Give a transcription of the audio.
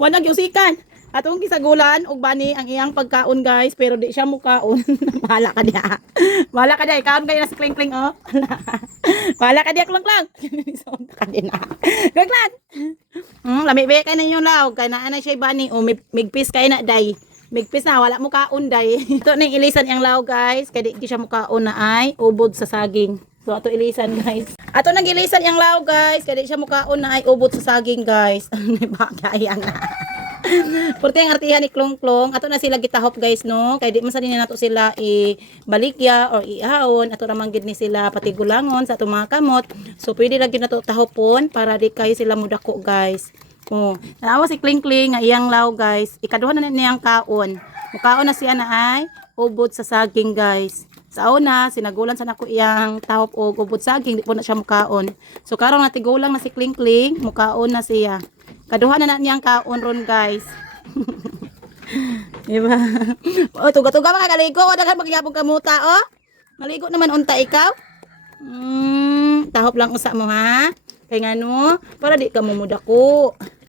Wanag yusikan. Atong gisagulan og bani ang iyang pagkaon guys, pero di siya mukaon. Bahala ka diha. Bahala ka diha, kaon kayo na si Kling Kling oh. Bahala ka diha Klang Klang. So ka din na. Klang Klang. Lami be kay ninyo law, kay naa na siya bani o migpis kay na day. Migpis na wala mo kaon day. Ito ning ilisan yang law guys, kay di siya mukaon na ay ubod sa saging. So ato ilisan guys. Ato nagilisan yang law guys, kay di siya mukaon na ay ubod sa saging guys. Bagay ang Porte ang artihan ni Klong Klong, ato na sila gitahop guys no, kay di man sa nato sila i-baligya or iahon, ato ra man gid ni sila patigulangon sa atong mga kamot. So pwede ra gyud nato tahopon para di kayo sila mudako guys. Oh, naawa si Kling Kling nga iyang law guys. Ikaduha na niyang kaon. Mukaon na siya na ay ubod sa saging guys. Sa una, sinagulan sa nako iyang tahop og ubod saging, di po na siya mukaon. So karon natigulang na si Kling Kling, mukaon na siya. Kaduha na niyang kaon ron guys. Diba? O, tuga-tuga mga kaligo. O, daghan magyabong kamuta, o. Maligo naman unta ikaw. Tahop lang usa mo, ha? Kaya nga no, para di ka mumudako.